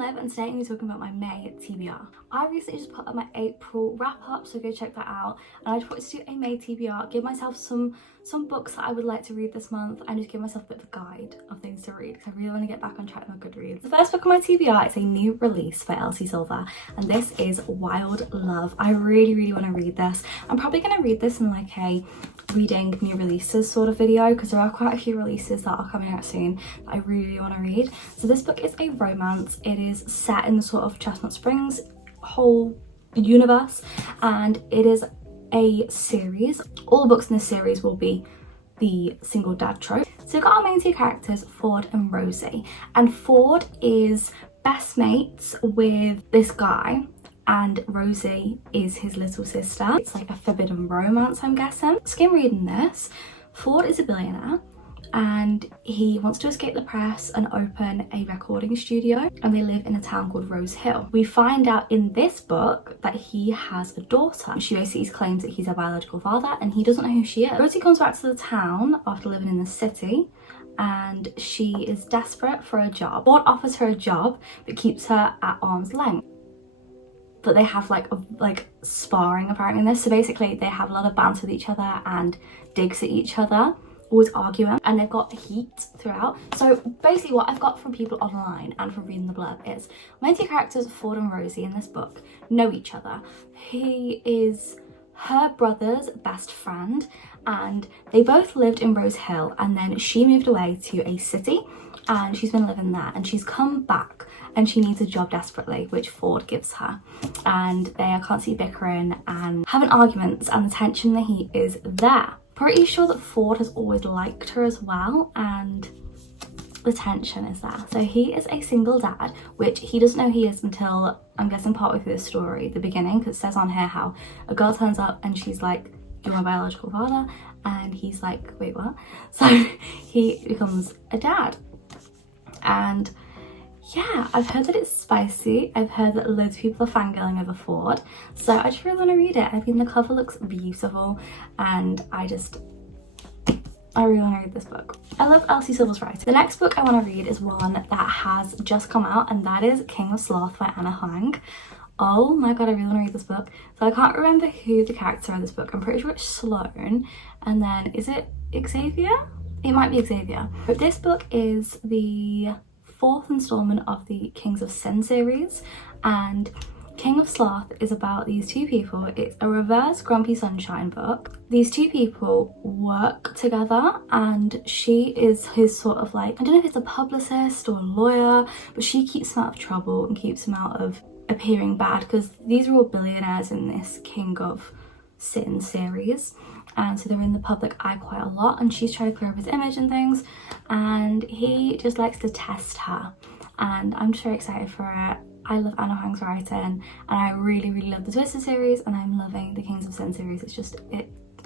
HiI'mLiv and today I'm going to be talking about my May TBR. I recently just put up my April wrap up, so go check that out. And I just wanted to do a May TBR, give myself some books that I would like to read this month and just give myself a bit of a guide of things to read because I really want to get back on track with my Goodreads. The first book on my TBR is a new release by Elsie Silver and this is Wild Love. I really want to read this. I'm probably going to read this in like a reading new releases sort of video because there are quite a few releases that are coming out soon that I really want to read. So this book is a romance. It is set in the sort of Chestnut Springs whole universe and it is a series. All the books in this series will be the single dad trope. So we've got our main two characters, Ford and Rosie, and Ford is best mates with this guy and Rosie is his little sister. It's like a forbidden romance, I'm guessing. Skim reading this, Ford is a billionaire and he wants to escape the press and open a recording studio, and they live in a town called Rose Hill. We find out in this book that he has a daughter. She basically claims that he's her biological father and he doesn't know who she is. Rosie comes back to the town after living in the city and she is desperate for a job. Ford offers her a job but keeps her at arm's length. But they have like sparring apparently in this. So basically they have a lot of banter with each other and digs at each other, always arguing, and they've got heat throughout. So basically what I've got from people online and from reading the blurb is my two characters, Ford and Rosie, in this book know each other. He is her brother's best friend and they both lived in Rose Hill, and then she moved away to a city and she's been living there and she's come back and she needs a job desperately, which Ford gives her, and they are constantly bickering and having arguments and the tension and the heat is there. Pretty sure that Ford has always liked her as well and the tension is there. So he is a single dad, which he doesn't know he is until, I'm guessing, partway through the story, the beginning, because it says on here how a girl turns up and she's like, "You're my biological father," and he's like, "Wait, what?" So he becomes a dad. And yeah, I've heard that it's spicy. I've heard that loads of people are fangirling over Ford. So I just really want to read it. I mean, the cover looks beautiful and I really want to read this book. I love Elsie Silver's writing. The next book I want to read is one that has just come out and that is King of Sloth by Anna Huang. Oh my god, I really want to read this book. So I can't remember who the character of this book. I'm pretty sure it's Sloane. And then, is it Xavier? It might be Xavier. But this book is the fourth installment of the Kings of Sin series, and King of Sloth is about these two people. It's a reverse Grumpy Sunshine book. These two people work together and she is his sort of like, I don't know if it's a publicist or a lawyer, but she keeps him out of trouble and keeps him out of appearing bad because these are all billionaires in this King of Sin series, and so they're in the public eye quite a lot and she's trying to clear up his image and things, and he just likes to test her, and I'm just very excited for it. I love Anna Huang's writing and I really love the Twister series and I'm loving the Kings of Sin series.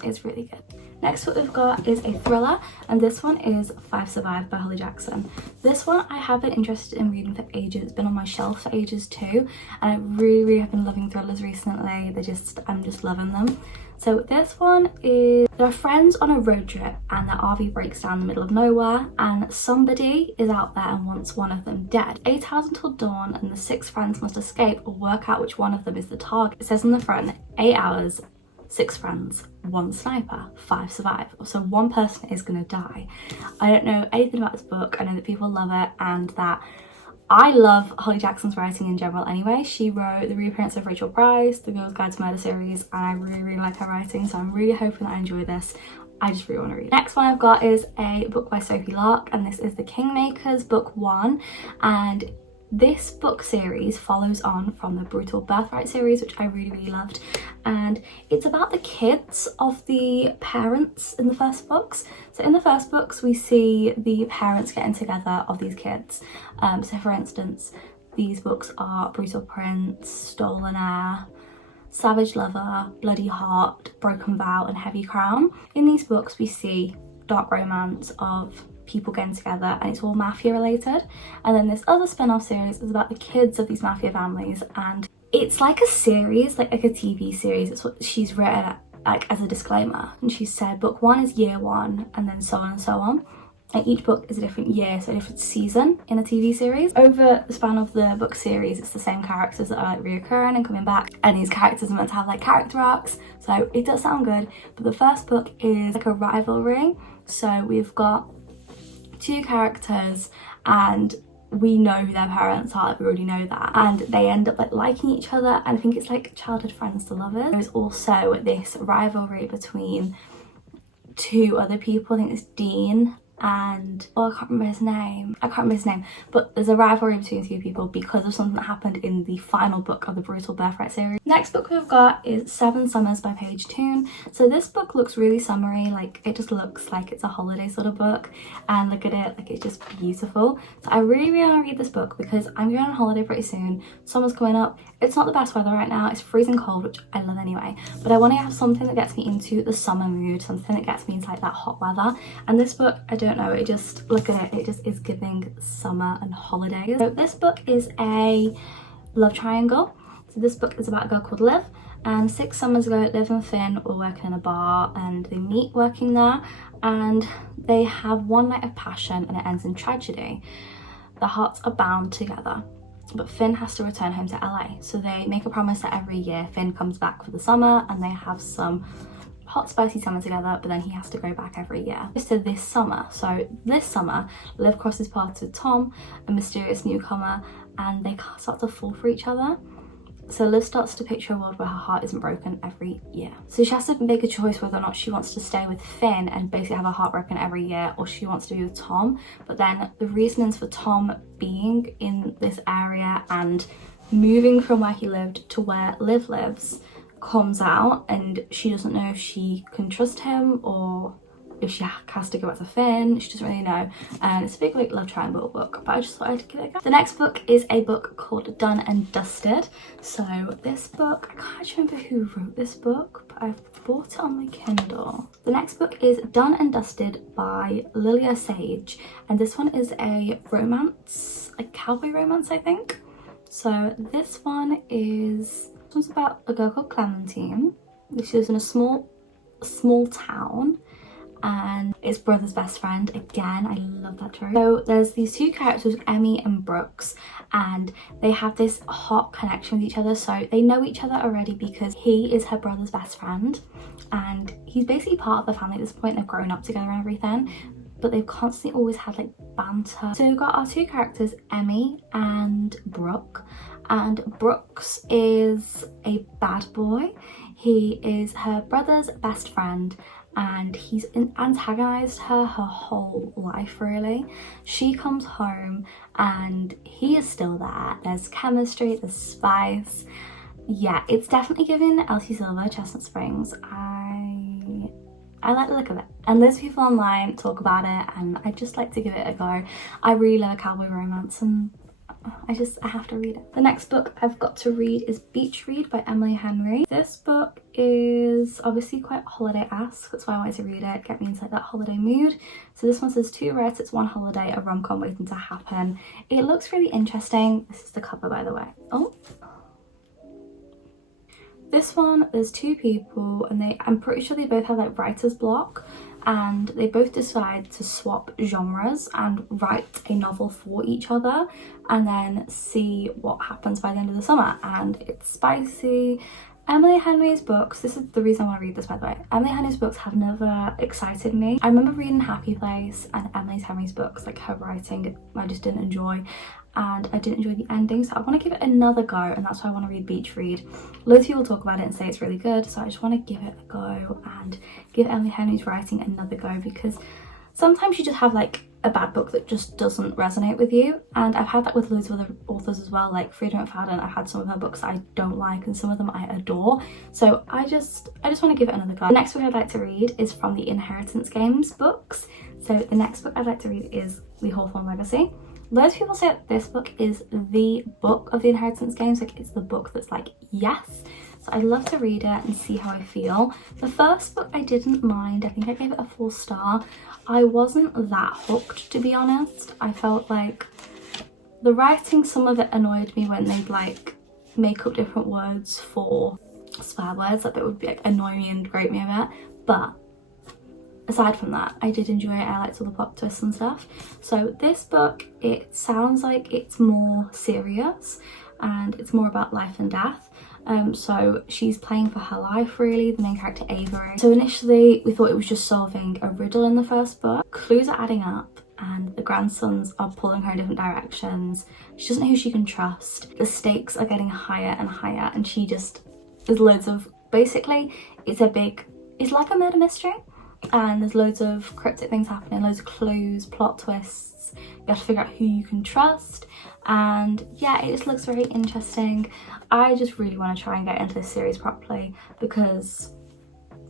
It's really good. Next what we've got is a thriller, and this one is 5 Survive by Holly Jackson. This one I have been interested in reading for ages. It's been on my shelf for ages too, and I really have been loving thrillers recently. I'm just loving them. So this one is, they're friends on a road trip and their RV breaks down in the middle of nowhere and somebody is out there and wants one of them dead. 8 hours until dawn and the 6 friends must escape or work out which one of them is the target. It says on the front, 8 hours, 6 friends, 1 sniper, 5 survive. So one person is gonna die. I don't know anything about this book. I know that people love it and that I love Holly Jackson's writing in general anyway. She wrote The Reappearance of Rachel Price, the Girl's Guide to Murder series, and I really like her writing, so I'm really hoping that I enjoy this. I just really want to read it. Next one I've got is a book by Sophie Lark, and this is The Kingmakers Book 1, and this book series follows on from the Brutal Birthright series, which I really loved, and it's about the kids of the parents in the first books. So in the first books we see the parents getting together of these kids. So for instance, these books are Brutal Prince, Stolen Heir, Savage Lover, Bloody Heart, Broken Vow and Heavy Crown. In these books we see dark romance of people getting together and it's all mafia related, and then this other spin-off series is about the kids of these mafia families, and it's like a series, like a TV series. It's what she's written like as a disclaimer, and she said book 1 is year 1 and then so on and so on, and each book is a different year, so a different season in a TV series. Over the span of the book series, it's the same characters that are like reoccurring and coming back, and these characters are meant to have like character arcs, so it does sound good. But the first book is like a rivalry, so we've got two characters and we know who their parents are, like we already know that, and they end up like liking each other, and I think it's like childhood friends to lovers. There's also this rivalry between two other people. I think it's Dean and, oh, I can't remember his name, but there's a rivalry between two people because of something that happened in the final book of the Brutal Birthright series. Next book we've got is Seven Summers by Paige Toon. So this book looks really summery, like it just looks like it's a holiday sort of book, and look at it, like it's just beautiful. So I really want to read this book because I'm going on holiday pretty soon. Summer's coming up. It's not the best weather right now, it's freezing cold, which I love anyway, but I want to have something that gets me into the summer mood, something that gets me into like that hot weather. And this book, I don't know, it just, look at it, it just is giving summer and holidays. So this book is a love triangle. So this book is about a girl called Liv, and 6 summers ago Liv and Finn were working in a bar and they meet working there, and they have one night of passion and it ends in tragedy. Their hearts are bound together, but Finn has to return home to LA. So they make a promise that every year Finn comes back for the summer and they have some hot spicy summer together, but then he has to go back every year. So this summer, Liv crosses paths with Tom, a mysterious newcomer, and they start to fall for each other. So Liv starts to picture a world where her heart isn't broken every year. So she has to make a choice whether or not she wants to stay with Finn and basically have her heart broken every year, or she wants to be with Tom. But then the reasons for Tom being in this area and moving from where he lived to where Liv lives comes out, and she doesn't know if she can trust him or if she has to go back to Finn. She doesn't really know, and it's a big like love triangle book, but I just thought I'd give it a go. The next book is a book called Done and Dusted. So this book, I can't actually remember who wrote this book, but I've bought it on my Kindle. The next book is Done and Dusted by Lilia Sage, and this one is a romance, a cowboy romance, I think. So this one's about a girl called Clementine. She lives in a small town, and is brother's best friend. Again, I love that trope. So there's these two characters, Emmy and Brooks, and they have this hot connection with each other. So they know each other already because he is her brother's best friend, and he's basically part of the family at this point. They've grown up together and everything, but they've constantly always had like banter. So we've got our two characters, Emmy and Brooke, and Brooks is a bad boy. He is her brother's best friend, and he's antagonized her whole life really. She comes home and he is still there. There's chemistry, there's spice. Yeah, it's definitely giving Elsie Silver, Chestnut Springs. I like the look of it, and loads of people online talk about it, and I just like to give it a go. I really love a cowboy romance, and I have to read it. The next book I've got to read is Beach Read by Emily Henry. This book is obviously quite holiday-esque, that's why I wanted to read it, get me into like that holiday mood. So this one says 2 Reds, It's One Holiday, a rom-com waiting to happen. It looks really interesting. This is the cover, by the way. Oh. This one, there's 2 people, and I'm pretty sure they both have like writer's block, and they both decide to swap genres and write a novel for each other and then see what happens by the end of the summer. And it's spicy. Emily Henry's books, this is the reason I want to read this, by the way. Emily Henry's books have never excited me. I remember reading Happy Place and Emily Henry's books, like her writing, I just didn't enjoy. And I didn't enjoy the ending, so I want to give it another go, and that's why I want to read Beach Read. Loads of people talk about it and say it's really good, so I just want to give it a go and give Emily Henry's writing another go, because sometimes you just have like a bad book that just doesn't resonate with you, and I've had that with loads of other authors as well, like Freida McFadden. I've had some of her books that I don't like, and some of them I adore, so I just want to give it another go. The next book I'd like to read is from the Inheritance Games books. So the next book I'd like to read is The Hawthorne Legacy. Loads of people say that this book is the book of the Inheritance Games, like it's the book that's like, yes. So I'd love to read it and see how I feel. The first book I didn't mind, I think I gave it a 4 star. I wasn't that hooked, to be honest. I felt like the writing, some of it annoyed me when they'd like make up different words for swear words, like that would be like annoy me and grate me a bit. But aside from that, I did enjoy it. I liked all the plot twists and stuff. So this book, it sounds like it's more serious and it's more about life and death. So she's playing for her life, really, the main character Avery. So initially we thought it was just solving a riddle in the first book. Clues are adding up and the grandsons are pulling her in different directions. She doesn't know who she can trust. The stakes are getting higher and higher, and she just, there's loads of, basically it's like a murder mystery, and there's loads of cryptic things happening, loads of clues, plot twists. You have to figure out who you can trust, and yeah, it just looks very interesting. I just really want to try and get into this series properly because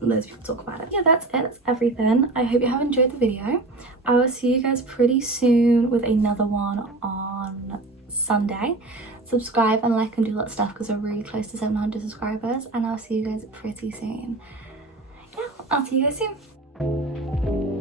loads of people talk about it. Yeah, that's it, that's everything. I hope you have enjoyed the video. I will see you guys pretty soon with another one on Sunday. Subscribe and like and do that stuff because we're really close to 700 subscribers, and I'll see you guys pretty soon. Yeah, I'll see you guys soon.